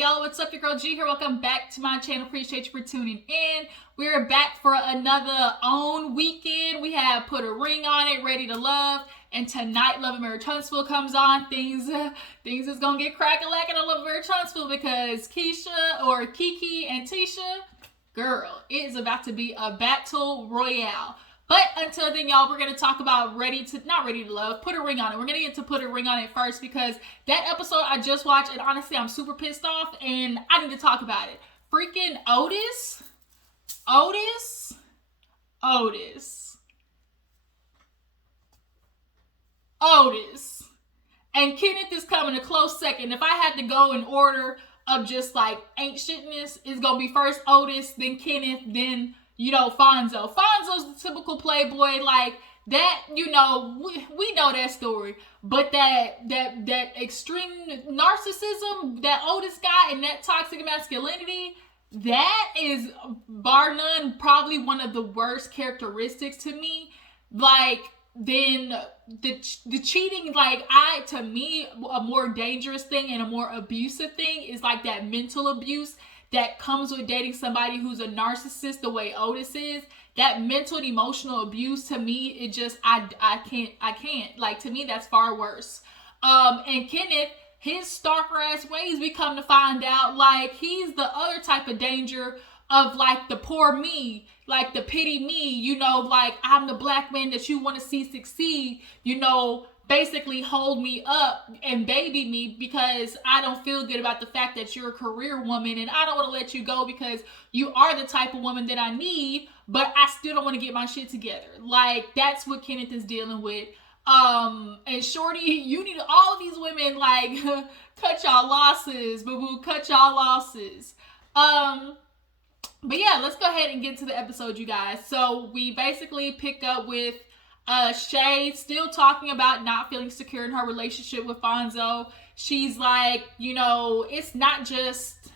Hey y'all, what's up? Your girl G here. Welcome back to my channel. Appreciate you for tuning in. We're back for another own weekend. We have Put a Ring on It, Ready to Love, and tonight Love and Marriage Huntsville comes on. Things is gonna get crack-a-lackin' on Love and Marriage Huntsville because Keisha or Kiki and Tisha, girl, it is about to be a battle royale. But until then, y'all, we're going to talk about not Ready to Love, Put a Ring on It. We're going to get to Put a Ring on It first because that episode I just watched, and honestly, I'm super pissed off, and I need to talk about it. Freaking Otis. And Kenneth is coming a close second. If I had to go in order of just like ain't shitness, it's going to be first Otis, then Kenneth, then Fonzo. Fonzo's the typical playboy, like that, we know that story. But that extreme narcissism that Otis got and that toxic masculinity, that is bar none probably one of the worst characteristics to me. Like, then the cheating, like, to me, a more dangerous thing and a more abusive thing is like that mental abuse that comes with dating somebody who's a narcissist the way Otis is. That mental and emotional abuse, to me, it just, I can't. Like, to me, that's far worse. And Kenneth, his stalker ass ways, we come to find out, like, he's the other type of danger of, like, the poor me, like, the pity me, like, I'm the black man that you want to see succeed, basically hold me up and baby me because I don't feel good about the fact that you're a career woman and I don't want to let you go because you are the type of woman that I need, but I still don't want to get my shit together. Like, that's what Kenneth is dealing with. And Shorty, you need all of these women, like, cut y'all losses, boo-boo, cut y'all losses. But yeah, let's go ahead and get to the episode, you guys. So we basically pick up with Shay still talking about not feeling secure in her relationship with Fonzo. She's like, it's not just,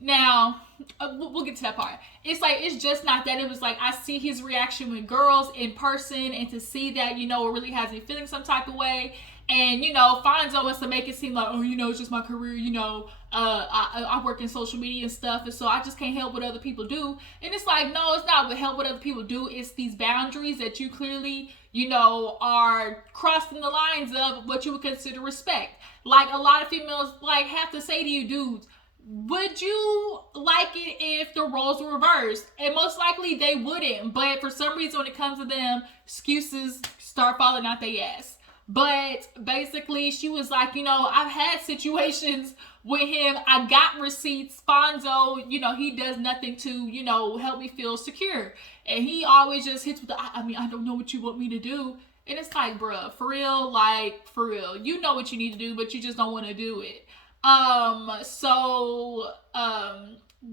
now, we'll get to that part. It's like, it's just not that. It was like, I see his reaction with girls in person, and to see that, it really has me feeling some type of way. And, Fonzo wants to make it seem like, it's just my career, I work in social media and stuff, and so I just can't help what other people do. And it's like, no, it's not what help what other people do. It's these boundaries that you clearly, are crossing the lines of what you would consider respect. Like, a lot of females, like, have to say to you, dudes, would you like it if the roles were reversed? And most likely they wouldn't. But for some reason, when it comes to them, excuses start falling out their ass. But basically, she was like, I've had situations with him. I got receipts. Fonzo, he does nothing to, help me feel secure. And he always just hits with the, I don't know what you want me to do. And it's like, bruh, for real, you know what you need to do, but you just don't want to do it.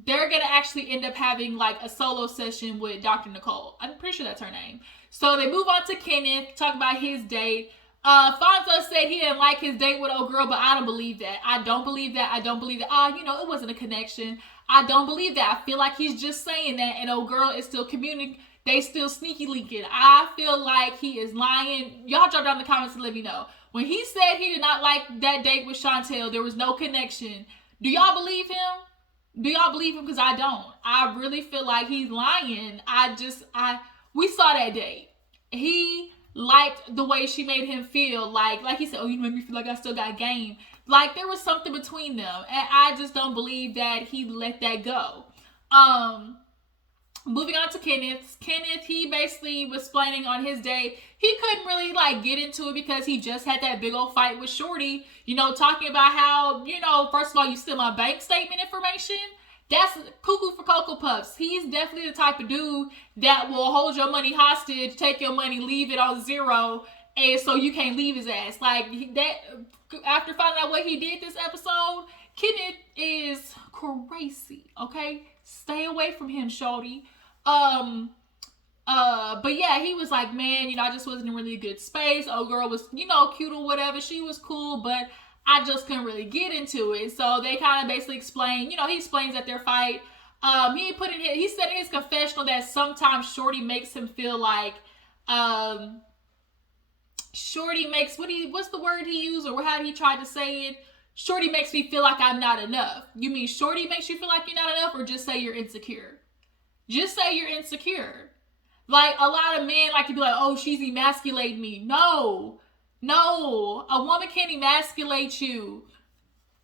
They're going to actually end up having like a solo session with Dr. Nicole. I'm pretty sure that's her name. So they move on to Kenneth, talk about his date. Fonzo said he didn't like his date with old girl, but I don't believe that. I don't believe that. It wasn't a connection. I don't believe that. I feel like he's just saying that, and old girl is still communicating. They still sneaky linking. I feel like he is lying. Y'all drop down in the comments and let me know. When he said he did not like that date with Chantel, there was no connection. Do y'all believe him? Because I don't. I really feel like he's lying. We saw that date. He liked the way she made him feel. Like he said, you made me feel like I still got game. Like, there was something between them. And I just don't believe that he let that go. Moving on to Kenneth. Kenneth, he basically was explaining on his day, he couldn't really get into it because he just had that big old fight with Shorty, talking about how, first of all, you steal my bank statement information. That's cuckoo for Cocoa Puffs. He's definitely the type of dude that will hold your money hostage, take your money, leave it on zero, and so you can't leave his ass. Like, that, after finding out what he did this episode, Kenneth is crazy, okay? Stay away from him, Shorty. But yeah, he was like, man, I just wasn't in really a good space. Old girl was, cute or whatever. She was cool, but I just couldn't really get into it. So they kind of basically explain, he explains that their fight. He said in his confessional that sometimes Shorty makes him feel like, Shorty makes, what's the word he used, or how he tried to say it? Shorty makes me feel like I'm not enough. You mean Shorty makes you feel like you're not enough, or just say you're insecure? Just say you're insecure. Like, a lot of men like to be like, oh, she's emasculating me. No. A woman can't emasculate you.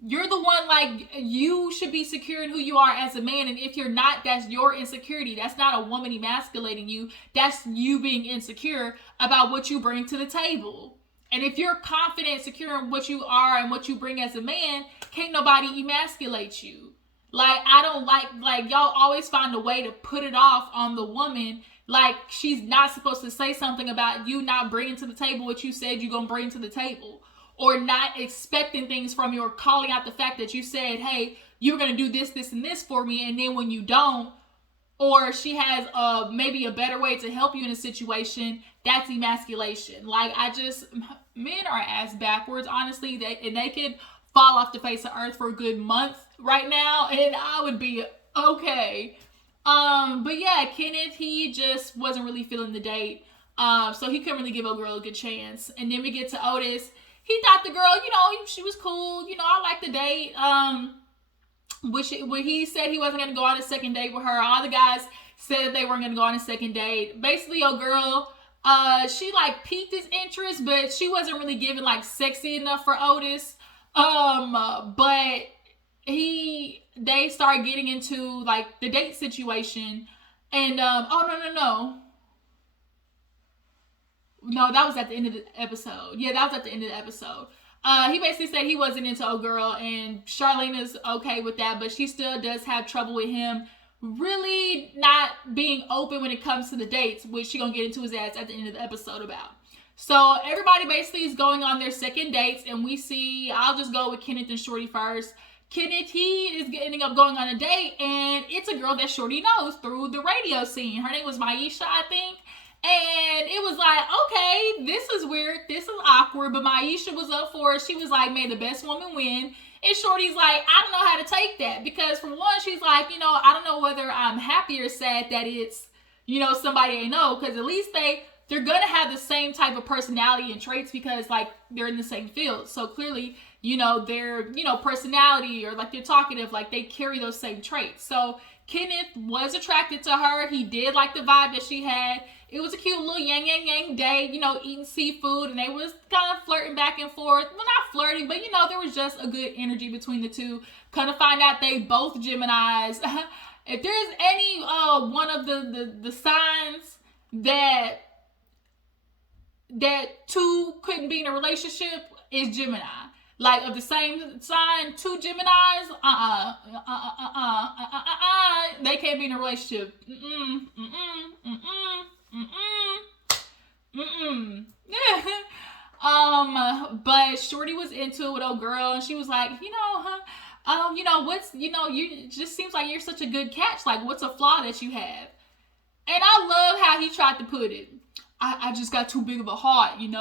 You're the one, like, you should be secure in who you are as a man. And if you're not, that's your insecurity. That's not a woman emasculating you. That's you being insecure about what you bring to the table. And if you're confident, secure in what you are and what you bring as a man, can't nobody emasculate you. Like, I don't like y'all always find a way to put it off on the woman. Like, she's not supposed to say something about you not bringing to the table what you said you're going to bring to the table. Or not expecting things from you, or calling out the fact that you said, hey, you're going to do this, this, and this for me. And then when you don't, or she has maybe a better way to help you in a situation, that's emasculation. Like, men are ass backwards, honestly. They could fall off the face of earth for a good month right now, and I would be okay. But yeah, Kenneth, he just wasn't really feeling the date. So he couldn't really give a girl a good chance. And then we get to Otis. He thought the girl, she was cool. I liked the date. When he said he wasn't going to go on a second date with her, all the guys said they weren't going to go on a second date. Basically, your girl, she like piqued his interest, but she wasn't really giving like sexy enough for Otis. But they started getting into like the date situation, and No, that was at the end of the episode. Yeah, that was at the end of the episode. He basically said he wasn't into old girl, and Charlene is okay with that, but she still does have trouble with him really not being open when it comes to the dates, which she gonna get into his ass at the end of the episode about. So everybody basically is going on their second dates, and we see, I'll just go with Kenneth and Shorty first. Kenneth, he is ending up going on a date, and it's a girl that Shorty knows through the radio scene. Her name was Maisha, I think. And it was like, okay, this is weird. This is awkward. But Maisha was up for it. She was like, may the best woman win. And Shorty's like, I don't know how to take that. Because for one, she's like, I don't know whether I'm happy or sad that it's, somebody I know. Because at least they're going to have the same type of personality and traits because, like, they're in the same field. So clearly, their, personality or, like, they're talkative, like, they carry those same traits. So Kenneth was attracted to her. He did like the vibe that she had. It was a cute little yang day, eating seafood, and they was kind of flirting back and forth. Well, not flirting, but, there was just a good energy between the two. Kind of find out they both Geminis. If there's any one of the signs that two couldn't be in a relationship, is Gemini. Like, of the same sign, two Geminis, they can't be in a relationship. But Shorty was into it with old girl, and she was like, you just seems like you're such a good catch. Like, what's a flaw that you have? And I love how he tried to put it. I just got too big of a heart, you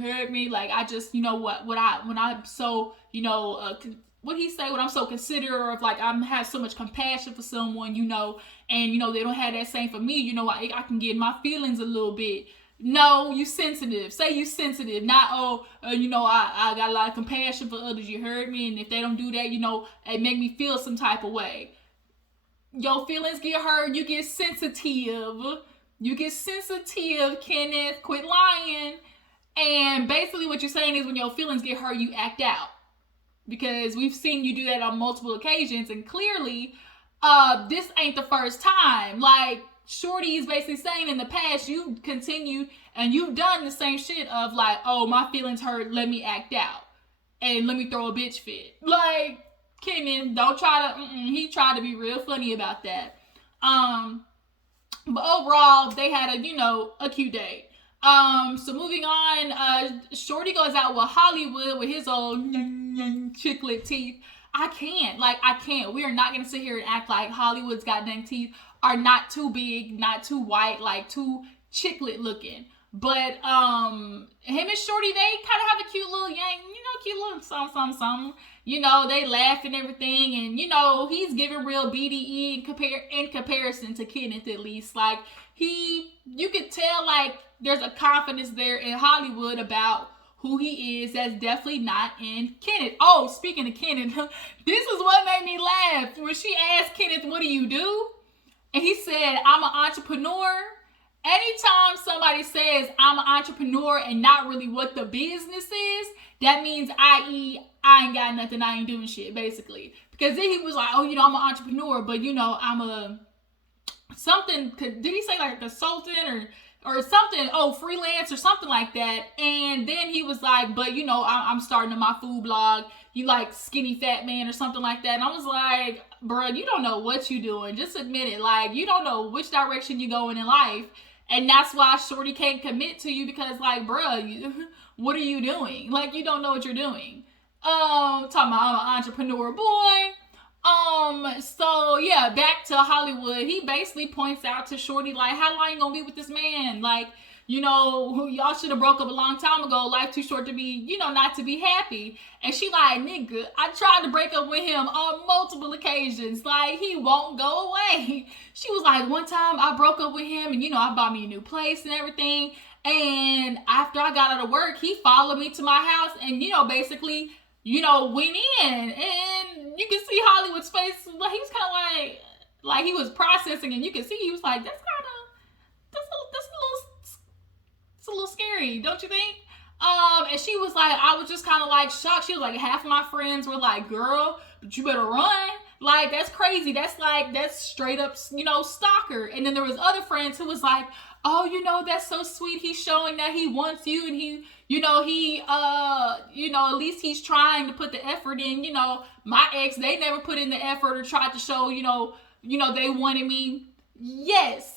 heard me. Like, I just, when I'm so, what he say, when I'm so considerate of, like, I have so much compassion for someone, and, they don't have that same for me, I can get my feelings a little bit. No, you sensitive. Say you sensitive. Not, I got a lot of compassion for others. You heard me. And if they don't do that, it make me feel some type of way. Your feelings get hurt. You get sensitive. Kenneth. Quit lying. And basically what you're saying is when your feelings get hurt, you act out. Because we've seen you do that on multiple occasions. And clearly, this ain't the first time. Like, Shorty is basically saying in the past, you've continued and you've done the same shit of like, oh, my feelings hurt, let me act out. And let me throw a bitch fit. Like, Kenan, don't try to, he tried to be real funny about that. But overall, they had a cute date. So moving on, Shorty goes out with Hollywood with his old chiclet teeth. I can't. We are not going to sit here and act like Hollywood's goddamn teeth are not too big, not too white, like too chiclet looking. But him and Shorty, they kind of have a cute little cute little something. They laugh and everything, and he's giving real BDE in comparison to Kenneth, at least. Like, you could tell like there's a confidence there in Hollywood about who he is. That's definitely not in Kenneth. Oh, speaking of Kenneth, this is what made me laugh. When she asked Kenneth, what do you do? And he said, I'm an entrepreneur. Anytime somebody says I'm an entrepreneur and not really what the business is, that means i.e. I ain't got nothing, I ain't doing shit, basically. Because then he was like, oh, I'm an entrepreneur, but I'm a something. Did he say like a consultant or something? Oh, freelance or something like that. And then he was like, but I'm starting my food blog. You like skinny fat man or something like that. And I was like, bruh, you don't know what you doing. Just admit it. Like, you don't know which direction you going in life. And that's why Shorty can't commit to you, because like, bruh, what are you doing? Like, you don't know what you're doing. Talking about I'm an entrepreneur, boy. So yeah, back to Hollywood. He basically points out to Shorty, like, how long you gonna be with this man? Like, y'all should have broke up a long time ago. Life too short to be, not to be happy. And she like, nigga, I tried to break up with him on multiple occasions. Like, he won't go away. She was like, one time I broke up with him and, I bought me a new place and everything. And after I got out of work, he followed me to my house and, basically, went in. And you can see Hollywood's face. Like, he was kind of like he was processing, and you can see he was like, that's a little scary, don't you think? And she was like, I was just kind of like shocked. She was like, half of my friends were like, girl, but you better run. Like, that's crazy. That's straight up, stalker. And then there was other friends who was like, oh, that's so sweet. He's showing that he wants you, and he at least he's trying to put the effort in. My ex, they never put in the effort or tried to show, they wanted me. Yes.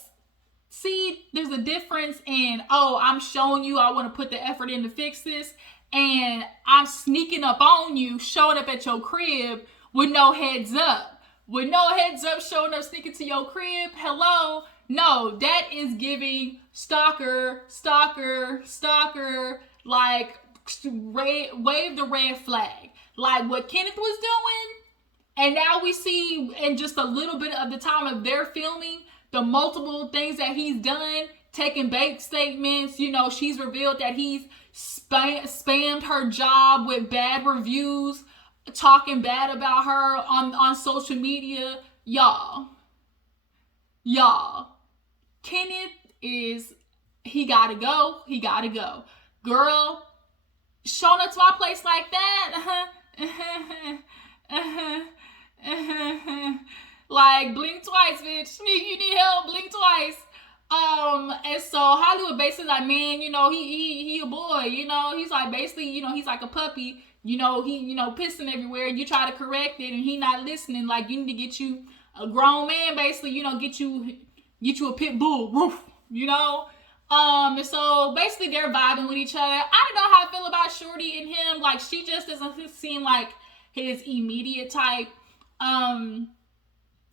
See, there's a difference in, I'm showing you I want to put the effort in to fix this, and I'm sneaking up on you, showing up at your crib with no heads up. With no heads up, showing up, sneaking to your crib. Hello? No, that is giving stalker, like, wave the red flag. Like what Kenneth was doing, and now we see in just a little bit of the time of their filming, the multiple things that he's done, taking bank statements. She's revealed that he's spammed her job with bad reviews, talking bad about her on social media. Y'all, Kenneth he gotta go. Girl, showing up to my place like that, like, blink twice, bitch. You need help, blink twice. And so Hollywood basically like, man, he a boy, he's like, basically, he's like a puppy, he, pissing everywhere, and you try to correct it and he not listening. Like, you need to get you a grown man, basically, get you a pit bull, roof, and so basically they're vibing with each other. I don't know how I feel about Shorty and him. Like, she just doesn't seem like his immediate type.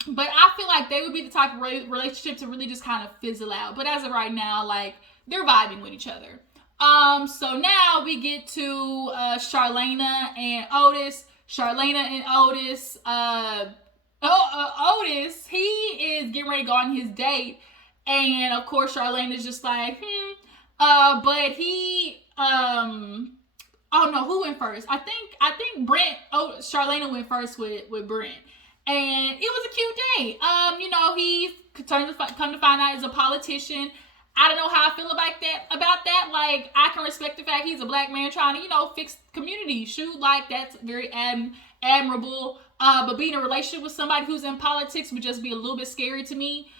But I feel like they would be the type of relationship to really just kind of fizzle out. But as of right now, like, they're vibing with each other. So now we get to Charlena and Otis. Otis, he is getting ready to go on his date. And of course, Charlene is just like, but he, oh no, who went first? I think Brent, Charlena went first with Brent. And it was a cute date. He come to find out he's a politician. I don't know how I feel about that. Like, I can respect the fact he's a black man trying to, fix community. Shoot, like, that's very admirable. But being in a relationship with somebody who's in politics would just be a little bit scary to me.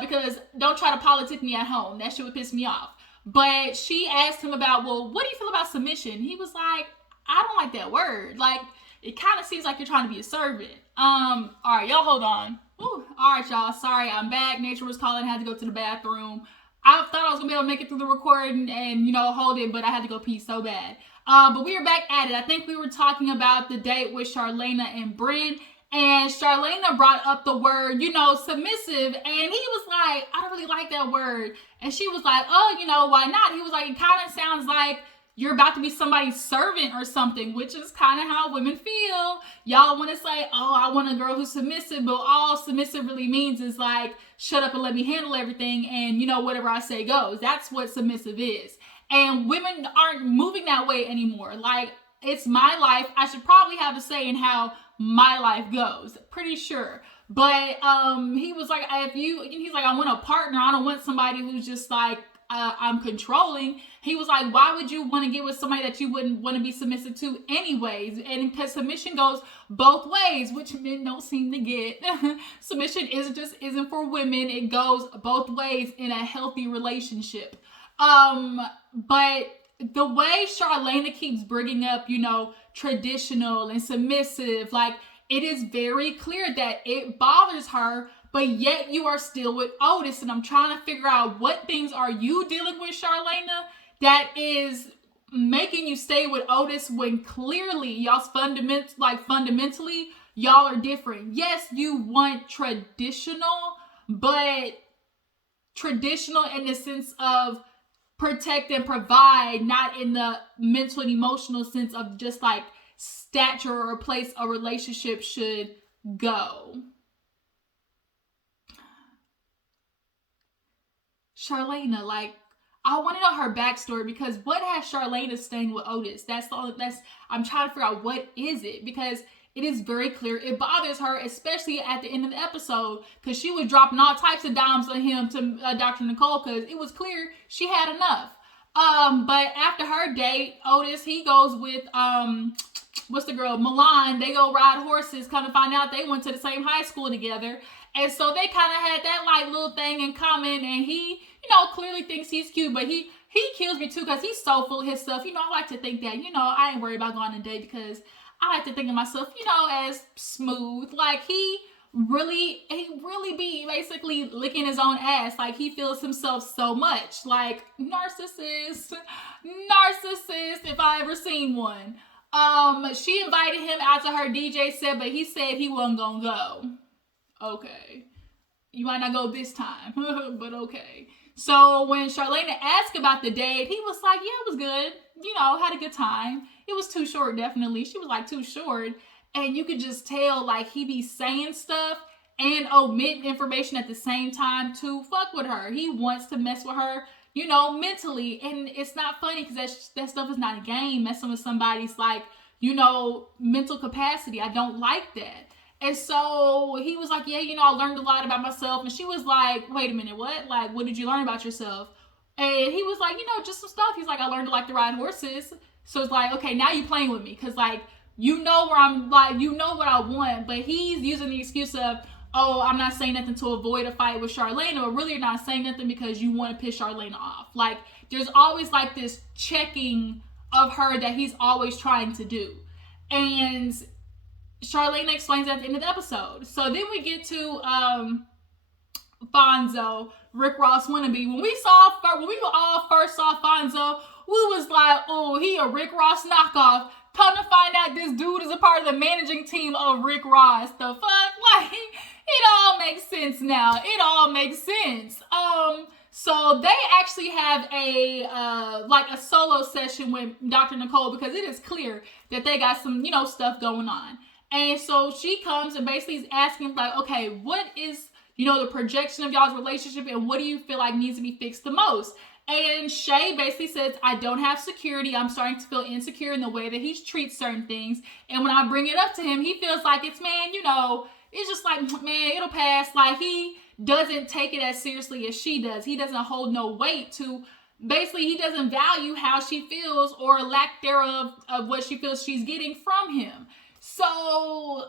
Because don't try to politic me at home. That shit would piss me off. But she asked him about, well, what do you feel about submission? He was like, I don't like that word. Like, it kind of seems like you're trying to be a servant. All right, y'all, hold on. Ooh, all right, y'all. Sorry, I'm back. Nature was calling. I had to go to the bathroom. I thought I was gonna be able to make it through the recording and hold it, but I had to go pee so bad. But we are back at it. I think we were talking about the date with Charlena and Brent. And Charlena brought up the word, submissive. And he was like, I don't really like that word. And she was like, oh, why not? He was like, it kind of sounds like you're about to be somebody's servant or something, which is kind of how women feel. Y'all want to say, oh, I want a girl who's submissive, but all submissive really means is like, shut up and let me handle everything, and whatever I say goes. That's what submissive is. And women aren't moving that way anymore. Like, it's my life. I should probably have a say in how my life goes. Pretty sure. But he was like, he's like, I want a partner. I don't want somebody who's just like, I'm controlling. He was like, why would you want to get with somebody that you wouldn't want to be submissive to anyways? And because submission goes both ways, which men don't seem to get. Submission isn't for women. It goes both ways in a healthy relationship. But the way Charlena keeps bringing up, traditional and submissive, like, it is very clear that it bothers her, but yet you are still with Otis. And I'm trying to figure out what things are you dealing with, Charlena, that is making you stay with Otis when clearly y'all's fundamentally, y'all are different. Yes, you want traditional, but traditional in the sense of protect and provide, not in the mental and emotional sense of just like stature or place a relationship should go. Charlena, like, I want to know her backstory, because what has Charlena staying with Otis? I'm trying to figure out what is it, because it is very clear it bothers her, especially at the end of the episode, because she was dropping all types of dimes on him to Dr. Nicole, because it was clear she had enough. But after her date, Otis, he goes with what's the girl, Milan. They go ride horses. Kind of find out they went to the same high school together, and so they kind of had that like little thing in common. And he, clearly thinks he's cute, but he kills me too, because he's so full of his stuff. I like to think that I ain't worried about going on a date, because I like to think of myself, as smooth. Like, he really be basically licking his own ass. Like, he feels himself so much. Like, narcissist, if I ever seen one. She invited him out to her DJ set, but he said he wasn't gonna go. Okay. You might not go this time, but okay. So when Charlena asked about the date, he was like, yeah, it was good. Had a good time. It was too short, definitely. She was like, too short. And you could just tell, like, he be saying stuff and omitting information at the same time to fuck with her. He wants to mess with her, mentally. And it's not funny, because that stuff is not a game. Messing with somebody's, like, mental capacity. I don't like that. And so he was like, yeah, I learned a lot about myself. And she was like, wait a minute, what? Like, what did you learn about yourself? And he was like, just some stuff. He's like, I learned to like to ride horses. So it's like, okay, now you playing with me. Because, like, where I'm, like, what I want. But he's using the excuse of, oh, I'm not saying nothing to avoid a fight with Charlena. But really, you're not saying nothing because you want to piss Charlena off. Like, there's always, like, this checking of her that he's always trying to do. And Charlena explains that at the end of the episode. So then we get to Fonzo, Rick Ross wannabe. When we all first saw Fonzo, we was like, oh, he a Rick Ross knockoff. Come to find out, this dude is a part of the managing team of Rick Ross. The fuck? Like, it all makes sense now. It all makes sense. So they actually have a solo session with Dr. Nicole, because it is clear that they got some, stuff going on. And so she comes and basically is asking, like, okay, what is, the projection of y'all's relationship, and what do you feel like needs to be fixed the most? And Shay basically says, I don't have security. I'm starting to feel insecure in the way that he treats certain things. And when I bring it up to him, he feels like it's, it's just like, man, it'll pass. Like, he doesn't take it as seriously as she does. He doesn't hold no weight to, basically, he doesn't value how she feels or lack thereof of what she feels she's getting from him. So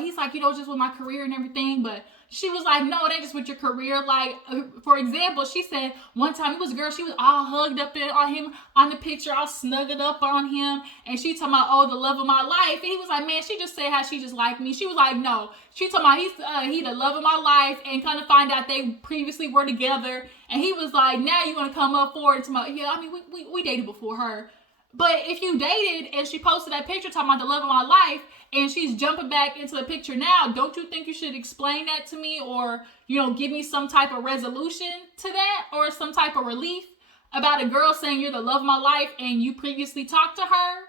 he's like, just with my career and everything. But she was like, no, it ain't just with your career. Like, for example, she said one time it was a girl, she was all hugged up on him on the picture, all snuggled up on him. And she talking about, oh, the love of my life. And he was like, man, she just said how she just liked me. She was like, no. She talking about he the love of my life, and kind of find out they previously were together. And he was like, now you want to come up forward to my, yeah, I mean, we dated before her. But if you dated and she posted that picture talking about the love of my life, and she's jumping back into the picture now, don't you think you should explain that to me, or, give me some type of resolution to that, or some type of relief about a girl saying you're the love of my life and you previously talked to her?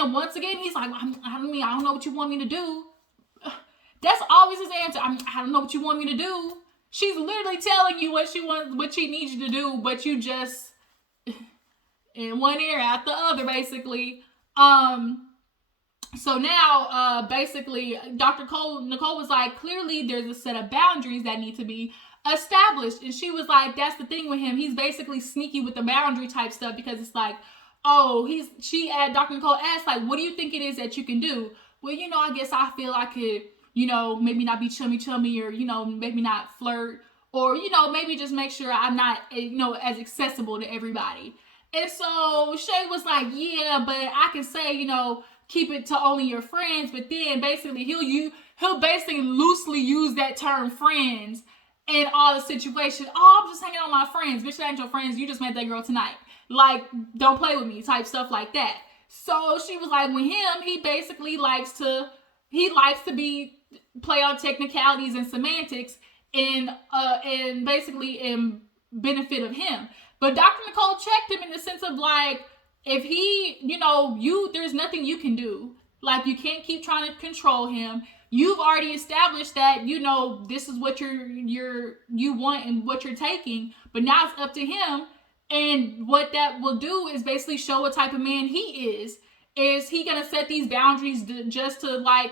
And once again, he's like, I don't know what you want me to do. That's always his answer. I don't know what you want me to do. She's literally telling you what she needs you to do, but you just, in one ear, out the other, basically. So now, basically, Nicole was like, clearly there's a set of boundaries that need to be established. And she was like, that's the thing with him. He's basically sneaky with the boundary type stuff, because it's like, oh, Dr. Nicole asked, like, what do you think it is that you can do? Well, I guess I feel I could, maybe not be chummy, or, maybe not flirt, or, maybe just make sure I'm not, as accessible to everybody. And so Shay was like, yeah, but I can say, keep it to only your friends. But then basically he'll basically loosely use that term friends in all the situations. Oh, I'm just hanging out with my friends. Bitch, that ain't your friends. You just met that girl tonight. Like, don't play with me, type stuff like that. So she was like, with him, he basically likes to play on technicalities and semantics and basically in benefit of him. But Dr. Nicole checked him in the sense of like, if he, there's nothing you can do. Like, you can't keep trying to control him. You've already established that, this is what you want and what you're taking. But now it's up to him. And what that will do is basically show what type of man he is. Is he going to set these boundaries just to, like,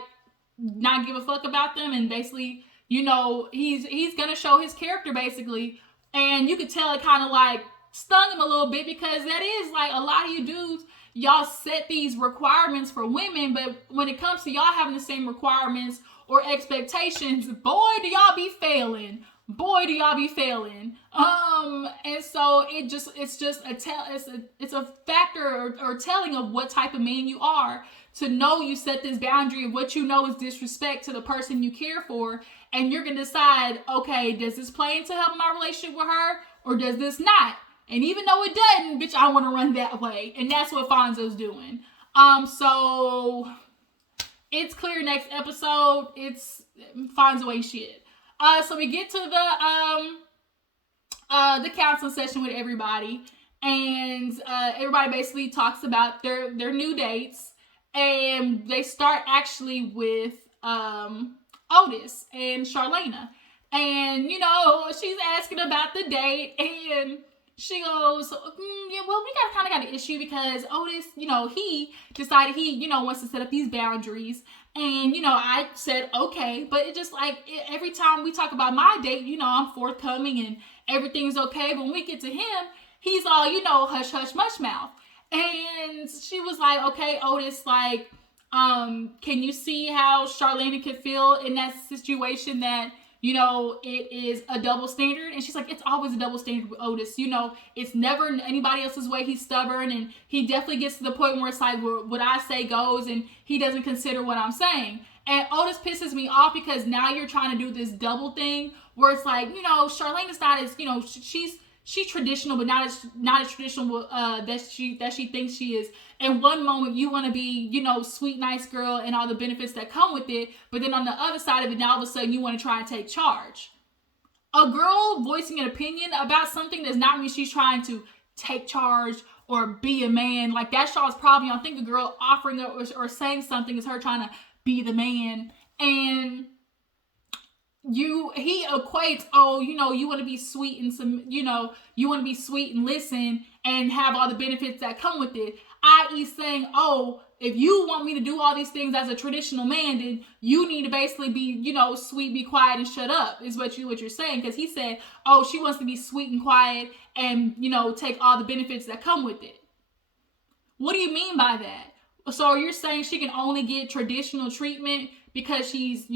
not give a fuck about them? And basically, he's going to show his character, basically. And you could tell it kind of, like, stung him a little bit, because that is, like, a lot of you dudes, y'all set these requirements for women, but when it comes to y'all having the same requirements or expectations, boy, do y'all be failing. And so it's a factor or telling of what type of man you are, to know you set this boundary of what is disrespect to the person you care for, and you're gonna decide, okay, does this play into helping my relationship with her, or does this not? And even though it doesn't, bitch, I want to run that way. And that's what Fonzo's doing. So it's clear next episode, it's Fonzo ain't shit. So we get to the counseling session with everybody, and everybody basically talks about their new dates, and they start actually with Otis and Charlena. And, she's asking about the date, and she goes, yeah, well, we kind of got an issue, because Otis, he decided he, wants to set up these boundaries. And, I said, okay, but it just like, every time we talk about my date, I'm forthcoming and everything's okay. But when we get to him, he's all, hush, hush, mush mouth. And she was like, okay, Otis, like, can you see how Charlene could feel in that situation, that, it is a double standard? And she's like, it's always a double standard with Otis. It's never anybody else's way. He's stubborn, and he definitely gets to the point where it's like, what I say goes, and he doesn't consider what I'm saying. And Otis pisses me off, because now you're trying to do this double thing where it's like, Charlene is not as, she's traditional, but not as traditional that she thinks she is. In one moment, you want to be, sweet, nice girl and all the benefits that come with it. But then on the other side of it, now all of a sudden you want to try and take charge. A girl voicing an opinion about something does not mean she's trying to take charge or be a man. Like, that's y'all's problem. Y'all think a girl offering or saying something is her trying to be the man. And he equates, you want to be sweet and you want to be sweet and listen and have all the benefits that come with it. I.e. saying, if you want me to do all these things as a traditional man, then you need to basically be, sweet, be quiet, and shut up, is what you're saying. Because he said, she wants to be sweet and quiet and, take all the benefits that come with it. What do you mean by that? So you're saying she can only get traditional treatment because she's,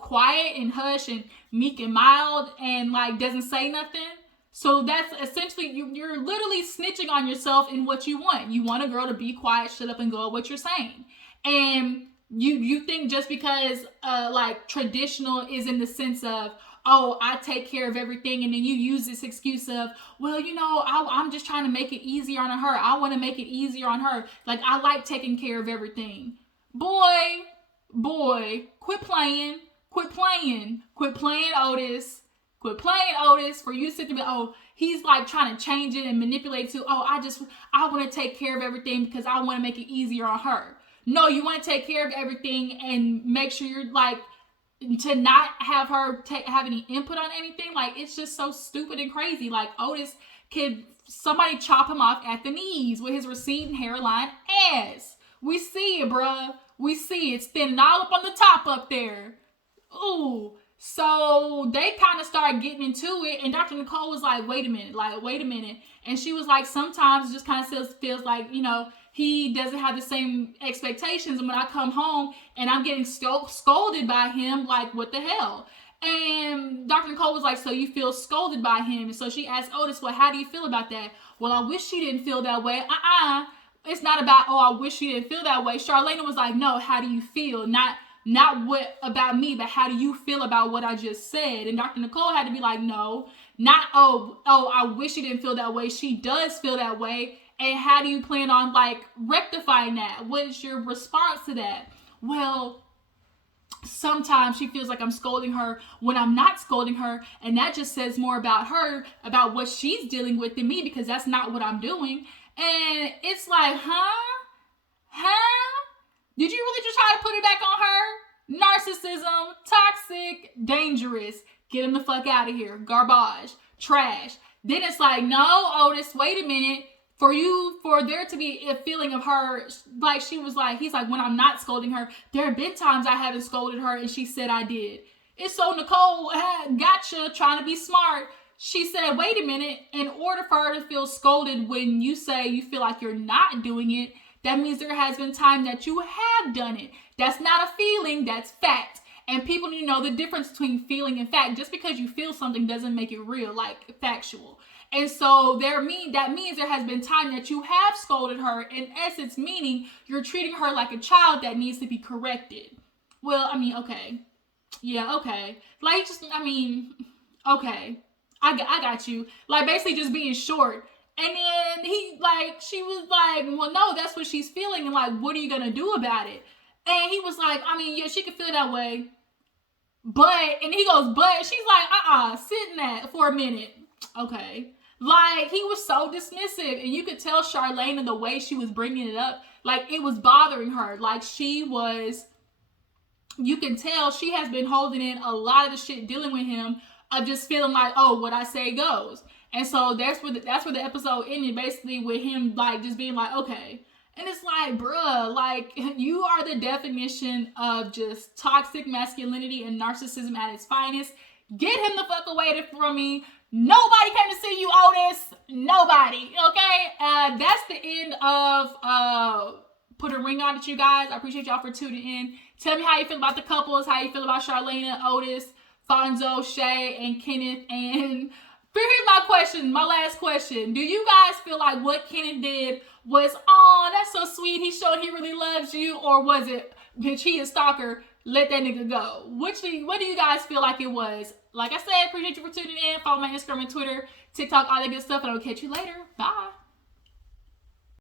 quiet and hush and meek and mild and, like, doesn't say nothing? So that's essentially, you're literally snitching on yourself in what you want. You want a girl to be quiet, shut up, and go at what you're saying. And you think just because, like, traditional is in the sense of, I take care of everything, and then you use this excuse of, well, I'm just trying to make it easier on her. I want to make it easier on her. Like, I like taking care of everything. Boy, quit playing, Otis. Quit playing, Otis, for you to sit there and be, he's like trying to change it and manipulate to, I want to take care of everything because I want to make it easier on her. No, you want to take care of everything and make sure you're like to not have her have any input on anything, like, it's just so stupid and crazy. Like, Otis could somebody chop him off at the knees with his receding hairline ass. We see it, bruh. We see it. Thinning all up on the top up there. Ooh. So they kind of started getting into it, and Dr. Nicole was like, wait a minute. And she was like, sometimes it just kind of feels like, you know, he doesn't have the same expectations. And when I come home and I'm getting scolded by him, like, what the hell? And Dr. Nicole was like, so you feel scolded by him? And so she asked Otis, well, how do you feel about that? Well, I wish she didn't feel that way. It's not about, oh, I wish she didn't feel that way. Charlene was like, no, how do you feel? Not what about me, but how do you feel about what I just said? And Dr. Nicole had to be like, no, not, oh, I wish she didn't feel that way. She does feel that way. And how do you plan on, like, rectifying that? What is your response to that? Well, sometimes she feels like I'm scolding her when I'm not scolding her. And that just says more about her, about what she's dealing with than me, because that's not what I'm doing. And it's like, did you really just try to put it back on her? Narcissism, toxic, dangerous. Get him the fuck out of here. Garbage, trash. Then it's like, no, Otis, wait a minute. For there to be a feeling of her, like, she was like, he's like, when I'm not scolding her, there have been times I haven't scolded her and she said I did. And so Nicole gotcha, trying to be smart. She said, wait a minute, in order for her to feel scolded when you say you feel like you're not doing it, that means there has been time that you have done it. That's not a feeling, that's fact. And people need to know the difference between feeling and fact. Just because you feel something doesn't make it real, like factual. And so that means there has been time that you have scolded her, in essence, meaning you're treating her like a child that needs to be corrected. Well, I mean, okay. Yeah, okay. Like, just, I mean, okay. I got you. Like, basically just being short. And then she was like, well, no, that's what she's feeling. And like, what are you going to do about it? And he was like, I mean, yeah, she could feel that way. And he goes, but she's like, sit in that for a minute. Okay. Like, he was so dismissive, and you could tell Charlene in the way she was bringing it up, like, it was bothering her. Like, you can tell she has been holding in a lot of the shit dealing with him, of just feeling like, oh, what I say goes. And so that's where the episode ended, basically with him, like, just being like, okay. And it's like, bruh, like, you are the definition of just toxic masculinity and narcissism at its finest. Get him the fuck away from me. Nobody came to see you, Otis. Nobody. Okay? That's the end of Put a Ring on It, you guys. I appreciate y'all for tuning in. Tell me how you feel about the couples, how you feel about Charlene and Otis, Fonzo, Shay, and Kenneth. And here's my question, my last question. Do you guys feel like what Kenneth did was, oh, that's so sweet, he showed he really loves you? Or was it, bitch, he a stalker, let that nigga go? What do you guys feel like it was? Like I said, appreciate you for tuning in. Follow my Instagram and Twitter, TikTok, all that good stuff. And I'll catch you later. Bye.